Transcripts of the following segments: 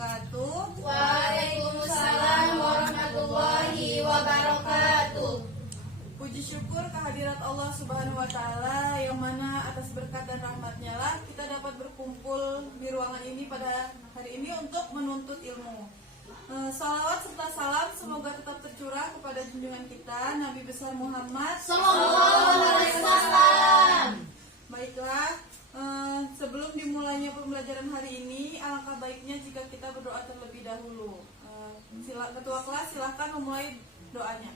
wabarakatuh. Waalaikumsalam warahmatullahi wabarakatuh. Puji syukur kehadirat Allah Subhanahu wa Ta'ala, yang mana atas berkat dan rahmatnya lah kita dapat berkumpul di ruangan ini pada hari ini untuk menuntut ilmu. Salawat serta salam semoga tetap tercurah kepada junjungan kita Nabi besar Muhammad Sallallahu alaihi wasallam. Baiklah, sebelum dimulainya pembelajaran hari ini, alangkah baiknya jika kita berdoa terlebih dahulu. Ketua kelas silahkan memulai doanya.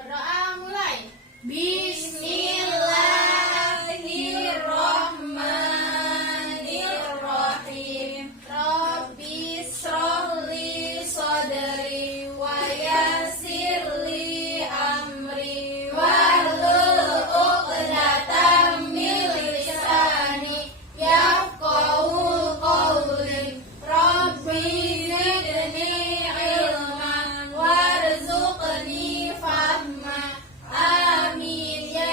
Berdoa mulai. Bismillahirrahmanirrahim. Rabbi shrahli sadri wa yassir li amri wahlul 'uqdatam min lisani yafqahu qawli. Rabbi zidni ilman warzuqni fahma. Amin ya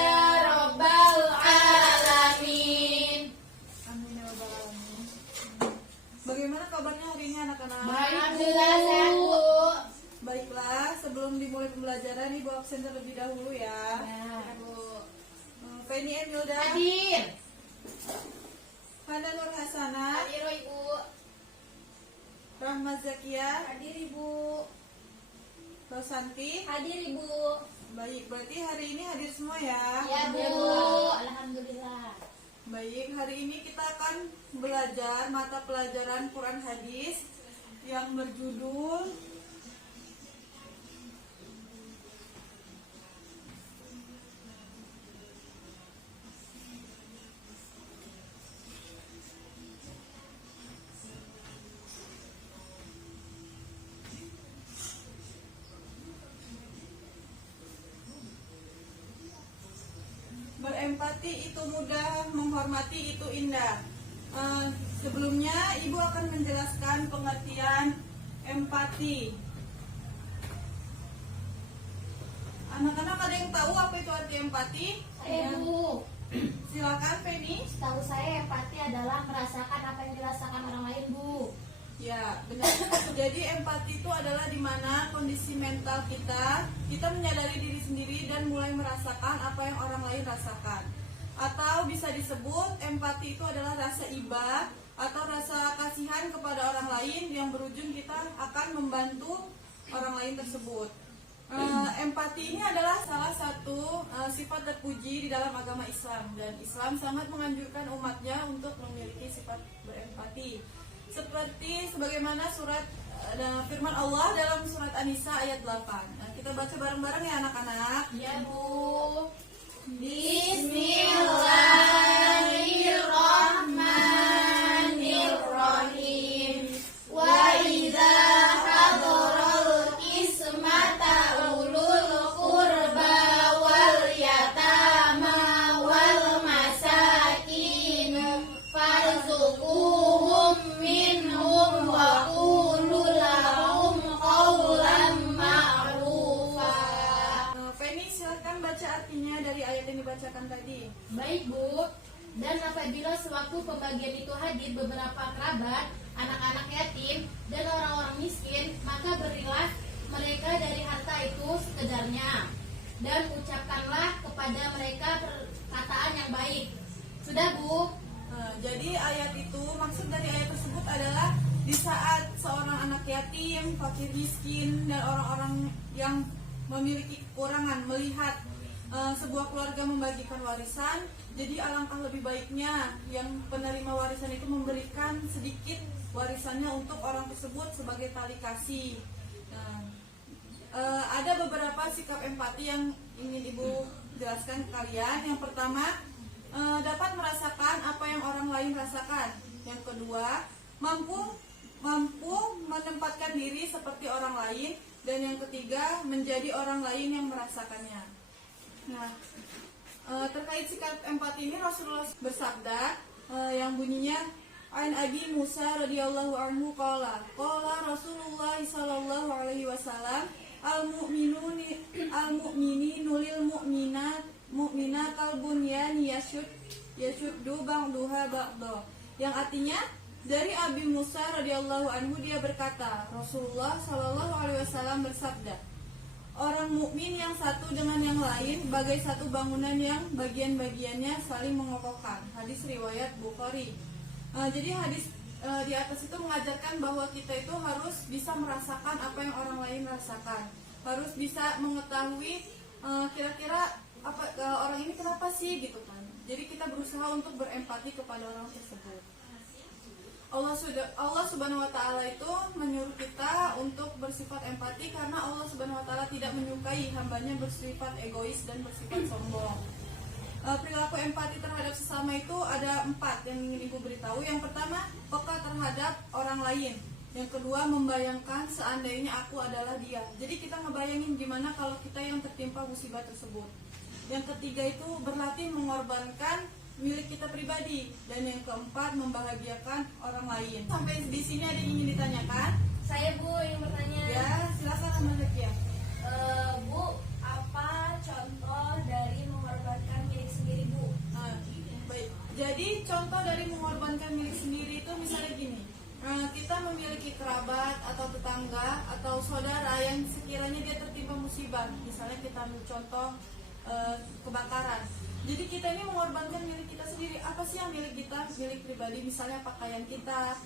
rabbal alamin. Amin ya rabbal alamin. Bagaimana kabarnya hari ini anak-anak? Alhamdulillah sehat, Bu. Baiklah, sebelum dimulai pembelajaran Ibu absen terlebih dahulu ya. Bu. Feni Emilda, Hadir. Hana Nur Hasanah, Hadir, Ibu. Rahma Zakia, Hadir, Ibu. Rosanti. Hadir, Ibu. Baik, berarti hari ini hadir semua ya. Ya, Bu. Alhamdulillah. Baik, hari ini kita akan belajar mata pelajaran Quran Hadis yang berjudul Berempati itu mudah, menghormati itu indah. Sebelumnya Ibu akan menjelaskan pengertian empati. Anak-anak ada yang tahu apa itu arti empati? Saya, Bu. Silakan Feni. Setahu saya empati adalah merasakan apa yang dirasakan orang lain, Bu. Ya, benar. Jadi empati itu adalah di mana kondisi mental kita menyadari diri sendiri dan mulai merasakan apa yang orang lain rasakan. Atau bisa disebut empati itu adalah rasa iba atau rasa kasihan kepada orang lain yang berujung kita akan membantu orang lain tersebut. Empati ini adalah salah satu sifat terpuji di dalam agama Islam, dan Islam sangat menganjurkan umatnya untuk memiliki sifat berempati. Seperti sebagaimana firman Allah dalam surat An-Nisa ayat 8. Nah, kita baca bareng-bareng ya anak-anak. Ya, Bu. Bismillahirrahmanirrahim. Wa idza hadaral qismata ulul qurba wal yatama wal masakin farzuquhum minhum wa qulu lahum qawlan ma'rufa. Feni, silakan baca artinya dari ayat yang dibacakan tadi. Baik, Bu. Dan apabila sewaktu pembagian itu hadir beberapa kerabat, anak-anak yatim, dan orang-orang miskin, maka berilah mereka dari harta itu sekedarnya, dan ucapkanlah kepada mereka perkataan yang baik. Sudah, Bu? Jadi ayat itu, maksud dari ayat tersebut adalah di saat seorang anak yatim, fakir miskin, dan orang-orang yang memiliki kekurangan melihat sebuah keluarga membagikan warisan, jadi alangkah lebih baiknya yang penerima warisan itu memberikan sedikit warisannya untuk orang tersebut sebagai tali kasih. Ada beberapa sikap empati yang ingin Ibu jelaskan ke kalian. Yang pertama, dapat merasakan apa yang orang lain rasakan. Yang kedua, mampu menempatkan diri seperti orang lain. Dan yang ketiga, menjadi orang lain yang merasakannya. Nah, terkait sikap empati ini Rasulullah bersabda yang bunyinya An Abi Musa radhiyallahu anhu qala Rasulullah sallallahu alaihi wasallam al-mu'mininu lil mu'minat al bunyan yashuddu ba'duha ba'dha, yang artinya Dari Abi Musa radhiyallahu anhu dia berkata, Rasulullah Shallallahu alaihi wasallam bersabda, orang mukmin yang satu dengan yang lain bagai satu bangunan yang bagian-bagiannya saling mengokohkan. Hadis riwayat Bukhari. Jadi hadis di atas itu mengajarkan bahwa kita itu harus bisa merasakan apa yang orang lain rasakan, harus bisa mengetahui kira-kira apa orang ini kenapa sih gitu kan. Jadi kita berusaha untuk berempati kepada orang tersebut. Allah Subhanahu wa taala itu menyuruh kita untuk bersifat empati karena Allah Subhanahu wa taala tidak menyukai hambanya bersifat egois dan bersifat sombong. Perilaku empati terhadap sesama itu ada 4 yang ingin Ibu beritahu. Yang pertama, peka terhadap orang lain. Yang kedua, membayangkan seandainya aku adalah dia. Jadi kita ngebayangin gimana kalau kita yang tertimpa musibah tersebut. Yang ketiga itu berlatih mengorbankan milik kita pribadi. Dan yang keempat, membahagiakan orang lain. Sampai di sini ada yang ingin ditanyakan? Saya Bu yang bertanya. Ya, silakan Mbak Zakia. Bu, apa contoh dari mengorbankan milik sendiri Bu? Baik. Jadi contoh dari mengorbankan milik sendiri itu misalnya gini. Kita memiliki kerabat atau tetangga atau saudara yang sekiranya dia tertimpa musibah. Misalnya kita ambil contoh kebakaran. Jadi kita ini mengorbankan milik kita sendiri. Apa sih yang milik kita? Milik pribadi, misalnya pakaian kita,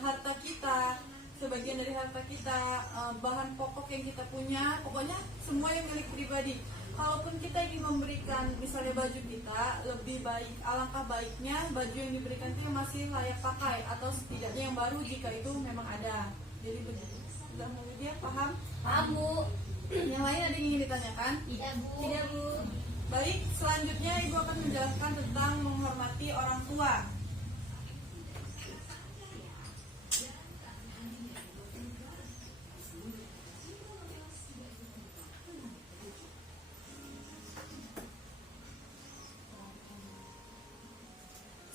harta kita, sebagian dari harta kita, bahan pokok yang kita punya, pokoknya semua yang milik pribadi. Kalaupun kita ingin memberikan misalnya baju kita, lebih baik, alangkah baiknya baju yang diberikan itu masih layak pakai atau setidaknya yang baru jika itu memang ada. Jadi begitu. Sudah mulai dia paham? Paham Bu. Yang lain ada yang ingin ditanyakan? Tidak Bu. Tidak Bu. Baik, selanjutnya Ibu akan menjelaskan tentang menghormati orang tua.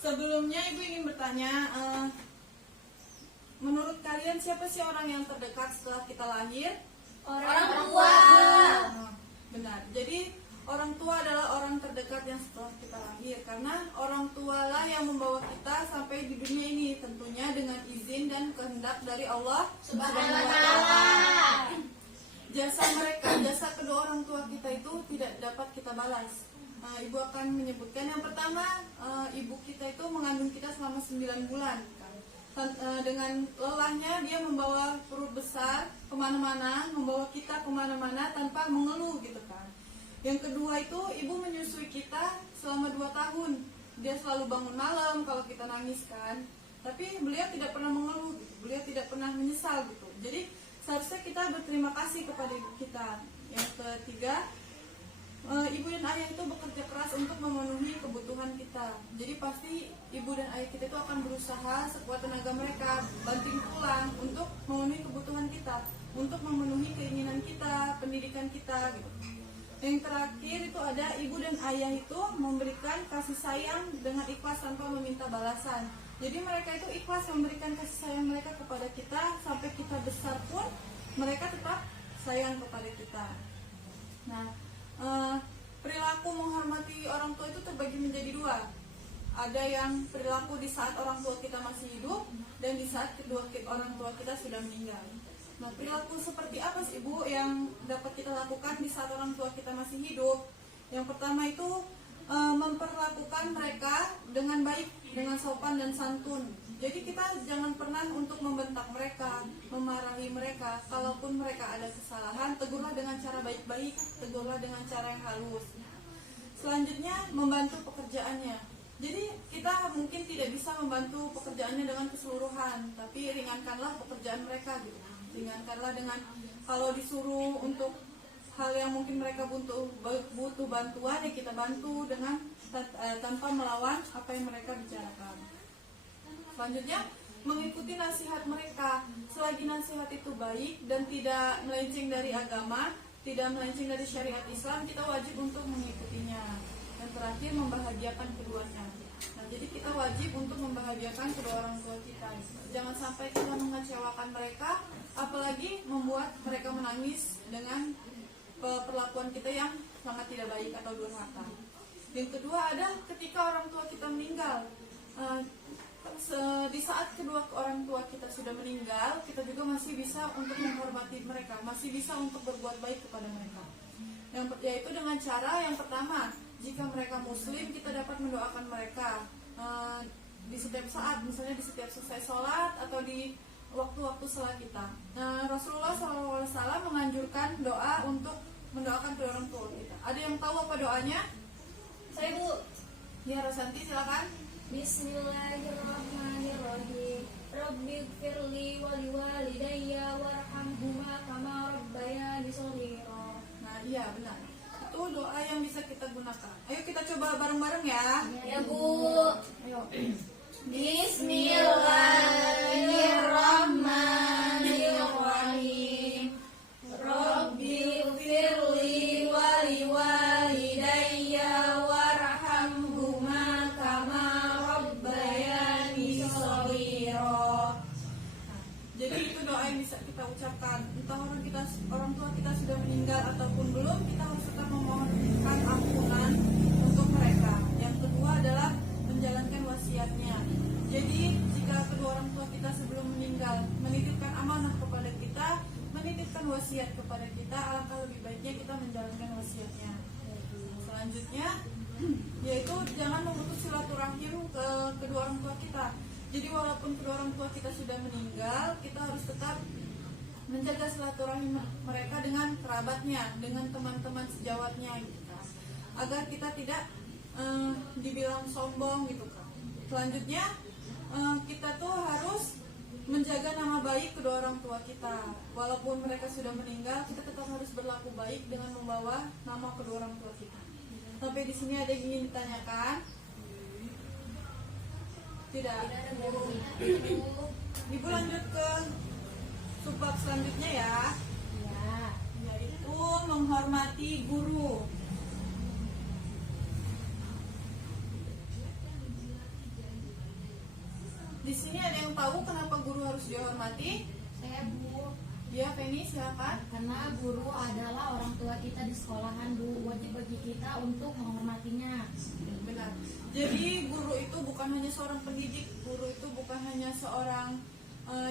Sebelumnya Ibu ingin bertanya, menurut kalian siapa sih orang yang terdekat setelah kita lahir? Orang tua. Benar. Jadi orang tua adalah orang terdekat yang setelah kita lahir, karena orang tua lah yang membawa kita sampai di dunia ini, tentunya dengan izin dan kehendak dari Allah Subhanahu wa ta'ala. Jasa mereka, jasa kedua orang tua kita itu tidak dapat kita balas. Ibu akan menyebutkan yang pertama, ibu kita itu mengandung kita selama 9 bulan. Dengan lelahnya dia membawa perut besar kemana-mana, membawa kita kemana-mana tanpa mengeluh gitu kan. Yang kedua itu ibu menyusui kita selama 2 tahun. Dia selalu bangun malam kalau kita nangis kan. Tapi beliau tidak pernah mengeluh gitu. Beliau tidak pernah menyesal gitu. Jadi seharusnya kita berterima kasih kepada ibu kita. Yang ketiga, ibu dan ayah itu bekerja keras untuk memenuhi kebutuhan kita. Jadi pasti ibu dan ayah kita itu akan berusaha sekuat tenaga mereka, banting tulang untuk memenuhi kebutuhan kita, untuk memenuhi keinginan kita, pendidikan kita gitu. Yang terakhir itu ada ibu dan ayah itu memberikan kasih sayang dengan ikhlas tanpa meminta balasan. Jadi mereka itu ikhlas memberikan kasih sayang mereka kepada kita, sampai kita besar pun mereka tetap sayang kepada kita. Nah, perilaku menghormati orang tua itu terbagi menjadi 2. Ada yang perilaku di saat orang tua kita masih hidup dan di saat kedua orang tua kita sudah meninggal. Nah, perilaku seperti apa sih Ibu yang dapat kita lakukan di saat orang tua kita masih hidup? Yang pertama itu memperlakukan mereka dengan baik, dengan sopan dan santun. Jadi kita jangan pernah untuk membentak mereka, memarahi mereka. Kalaupun mereka ada kesalahan, tegurlah dengan cara baik-baik, tegurlah dengan cara yang halus. Selanjutnya, membantu pekerjaannya. Jadi kita mungkin tidak bisa membantu pekerjaannya dengan keseluruhan, tapi ringankanlah pekerjaan mereka gitu. Ringankanlah dengan kalau disuruh untuk hal yang mungkin mereka butuh bantuan, ya kita bantu dengan tanpa melawan apa yang mereka bicarakan. Selanjutnya, mengikuti nasihat mereka. Selagi nasihat itu baik dan tidak melenceng dari agama, tidak melenceng dari syariat Islam, kita wajib untuk mengikutinya. Dan terakhir, membahagiakan keduanya. Nah, jadi kita wajib untuk membahagiakan kedua orang tua kita. Jangan sampai kita mengecewakan mereka, apalagi membuat mereka menangis dengan perlakuan kita yang sangat tidak baik atau durhaka. Yang kedua ada ketika orang tua kita meninggal. di saat kedua orang tua kita sudah meninggal, kita juga masih bisa untuk menghormati mereka, masih bisa untuk berbuat baik kepada mereka. Yaitu dengan cara yang pertama, jika mereka muslim, kita dapat mendoakan mereka di setiap saat, misalnya di setiap selesai sholat atau di waktu-waktu sholat kita. Rasulullah SAW menganjurkan doa untuk mendoakan kedua orang tua kita. Ada yang tahu apa doanya? Saya Bu. Ya, Rosanti silakan. Bismillahirrahmanirrahim. Rabbighfirli wa liwalidayya warhamhuma kama rabbayani shaghira. Nah, iya benar. Itu doa yang bisa kita gunakan. Ayo kita coba bareng-bareng ya. Ya Bu. Ayo. Bismillahirrahmanirrahim. Rabbighfirli wa liwalidayya warhamhuma kama rabbayani shaghira. Jadi itu doa yang bisa kita ucapkan. Entah orang tua kita sudah meninggal ataupun belum, kita harus tetap memohonkan ampunan untuk mereka. Yang kedua adalah menjalankan wasiatnya. Jadi jika kedua orang tua kita sebelum meninggal menitipkan amanah kepada kita, menitipkan wasiat kepada kita, alangkah lebih baiknya kita menjalankan wasiatnya. Selanjutnya yaitu jangan memutus silaturahim ke kedua orang tua kita. Jadi walaupun kedua orang tua kita sudah meninggal, kita harus tetap menjaga silaturahim mereka dengan kerabatnya, dengan teman-teman sejawatnya gitu, agar kita tidak dibilang sombong gitu kan. Selanjutnya kita tuh harus menjaga nama baik kedua orang tua kita. Walaupun mereka sudah meninggal, kita tetap harus berlaku baik dengan membawa nama kedua orang tua kita. Sampai di sini ada yang ingin ditanyakan? Tidak. Ibu lanjut ke subbab selanjutnya ya, yaitu menghormati guru. Di sini ada yang tahu kenapa guru harus dihormati? Saya Bu, Ya, Feni silakan. karena guru adalah orang tua kita di sekolahan Bu, wajib bagi kita untuk menghormatinya. Benar. Jadi guru itu bukan hanya seorang pendidik, guru itu bukan hanya seorang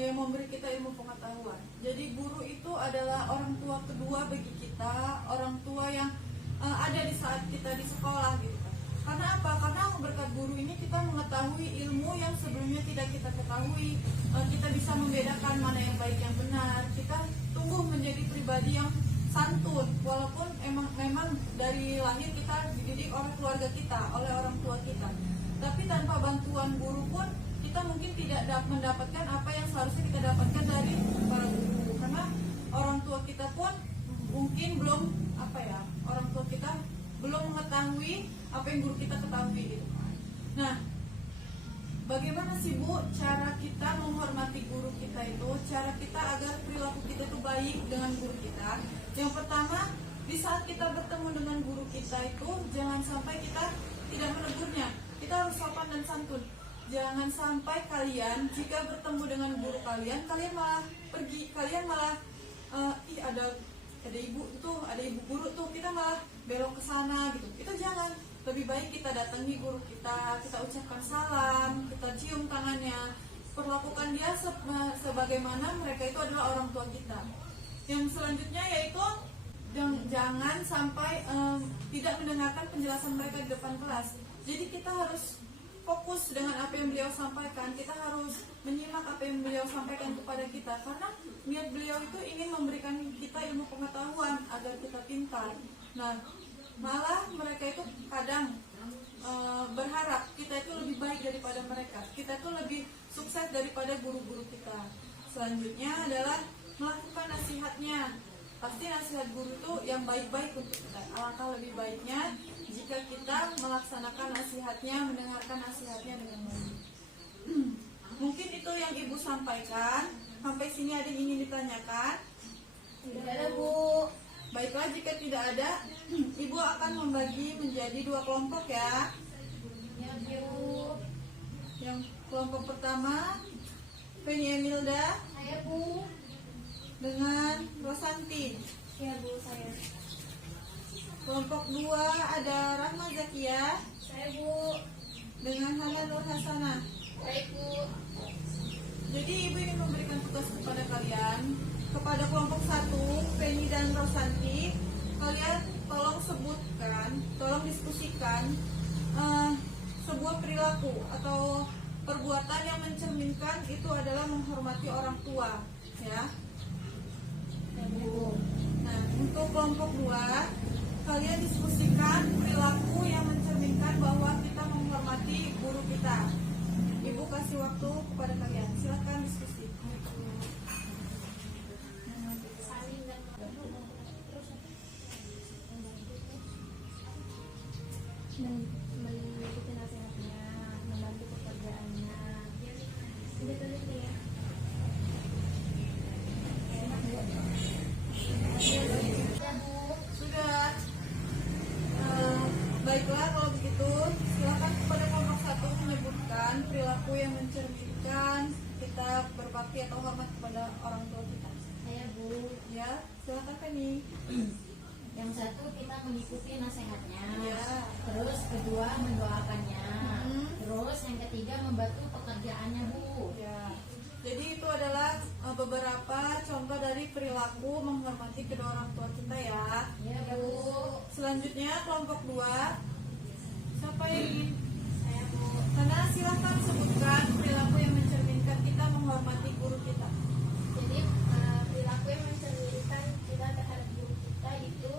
yang memberi kita ilmu pengetahuan. Jadi guru itu adalah orang tua kedua bagi kita, orang tua yang ada di saat kita di sekolah gitu. Karena apa? Karena berkat guru ini kita mengetahui ilmu yang sebelumnya tidak kita ketahui. Kita bisa membedakan mana yang baik yang benar. Kita tumbuh menjadi pribadi yang santun, walaupun memang dari lahir kita dididik oleh keluarga kita, oleh orang tua kita. Tapi tanpa bantuan guru pun kita mungkin tidak mendapatkan apa yang seharusnya kita dapatkan dari para guru. Karena orang tua kita pun mungkin belum orang tua kita belum mengetahui apa yang guru kita ketahui gitu. Nah, bagaimana sih Bu cara kita menghormati guru kita itu, cara kita agar perilaku kita itu baik dengan guru kita? Yang pertama, di saat kita bertemu dengan guru kita itu jangan sampai kita tidak menegurnya. Kita harus sopan dan santun. Jangan sampai kalian jika bertemu dengan guru kalian malah pergi, kalian malah ada ibu tuh, ada ibu guru tuh, kita malah belok ke sana gitu. Itu jangan. Lebih baik kita datangi guru kita ucapkan salam, kita cium tangannya, perlakukan dia sebagaimana mereka itu adalah orang tua kita. Yang selanjutnya yaitu jangan sampai tidak mendengarkan penjelasan mereka di depan kelas. Jadi kita harus fokus dengan apa yang beliau sampaikan. Kita harus menyimak apa yang beliau sampaikan kepada kita, karena niat beliau itu ingin memberikan kita ilmu pengetahuan agar kita pintar. Nah, malah mereka itu kadang berharap kita itu lebih baik daripada mereka, kita itu lebih sukses daripada guru-guru kita. Selanjutnya adalah melakukan nasihatnya. Pasti nasihat guru itu yang baik-baik untuk kita. Alangkah lebih baiknya jika kita melaksanakan nasihatnya, mendengarkan nasihatnya dengan baik. Mungkin itu yang Ibu sampaikan. Sampai sini ada yang ingin ditanyakan? Tidak ada Bu. Baiklah, jika tidak ada, Ibu akan membagi menjadi 2 kelompok ya. Ya Bu. Yang kelompok pertama, Feni Emilda Saya Bu. dengan Rosanti. Ya Bu, saya. Kelompok 2 ada Rahma Zakia Saya Bu. dengan Hana Nur Hasanah. Baik, Bu. Jadi ibu ingin memberikan tugas kepada kalian, kepada kelompok 1, Penny dan Rosanti. Kalian tolong sebutkan, tolong diskusikan sebuah perilaku atau perbuatan yang mencerminkan itu adalah menghormati orang tua, ya. Nah, untuk kelompok 2, kalian diskusikan perilaku yang mencerminkan bahwa kita menghormati guru kita. Ibu kasih waktu kepada kalian, silakan diskusi. Mengikuti nasihatnya, membantu pekerjaannya. Udah teliti ya. Ya, Bu. Sudah. Baiklah kalau begitu, silakan kepada kelompok 1 menyebutkan perilaku yang mencerminkan kita berbakti atau hormat kepada orang tua kita. Saya, Bu. Ya, silakan Penny. Yang satu kita mengikuti nasihatnya. Ya. Terus kedua mendoakannya. Hmm. Terus yang ketiga membantu pekerjaannya, Bu. Ya. Jadi itu adalah beberapa contoh dari perilaku menghormati kedua orang tua kita ya. Ya, Bu. Selanjutnya kelompok 2. Siapa yang ingin? Saya, Bu. Karena silahkan sebutkan perilaku yang mencerminkan kita menghormati guru kita. Jadi perilaku yang mencerminkan kita terhadap guru kita itu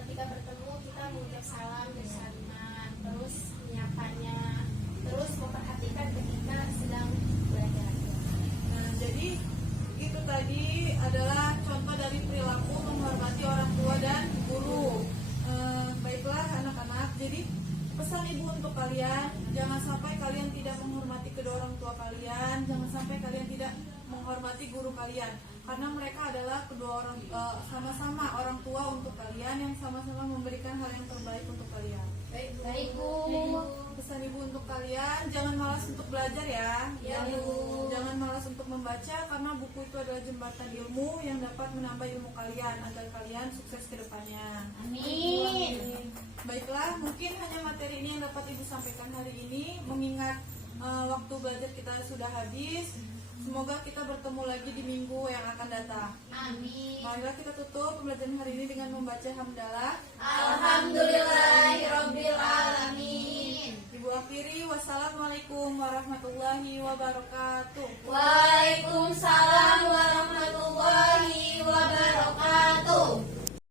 ketika bertemu kita mengucap salam bersalaman, terus menyapanya, terus memperhatikan ketika sedang belajar. Nah, jadi itu tadi adalah contoh dari perilaku menghormati orang tua dan guru. Baiklah anak-anak, jadi pesan ibu untuk kalian, jangan sampai kalian tidak menghormati kedua orang tua kalian, jangan sampai kalian tidak menghormati guru kalian, karena mereka adalah kedua orang sama-sama orang tua untuk kalian yang sama-sama memberikan hal yang terbaik untuk kalian. Baik, Bu. Pesan ibu untuk kalian, jangan malas untuk belajar ya. Ya, Bu. Jangan malas untuk membaca, karena buku itu adalah jembatan ilmu yang dapat menambah ilmu kalian agar kalian sukses ke depannya. Amin. Baiklah, mungkin hanya materi ini yang dapat ibu sampaikan hari ini, mengingat waktu belajar kita sudah habis. Semoga kita bertemu lagi di minggu yang akan datang. Amin. Marilah kita tutup pembelajaran hari ini dengan membaca hamdalah. Alhamdulillahirabbil alamin. Ibu akhiri, wassalamualaikum warahmatullahi wabarakatuh. Waalaikumsalam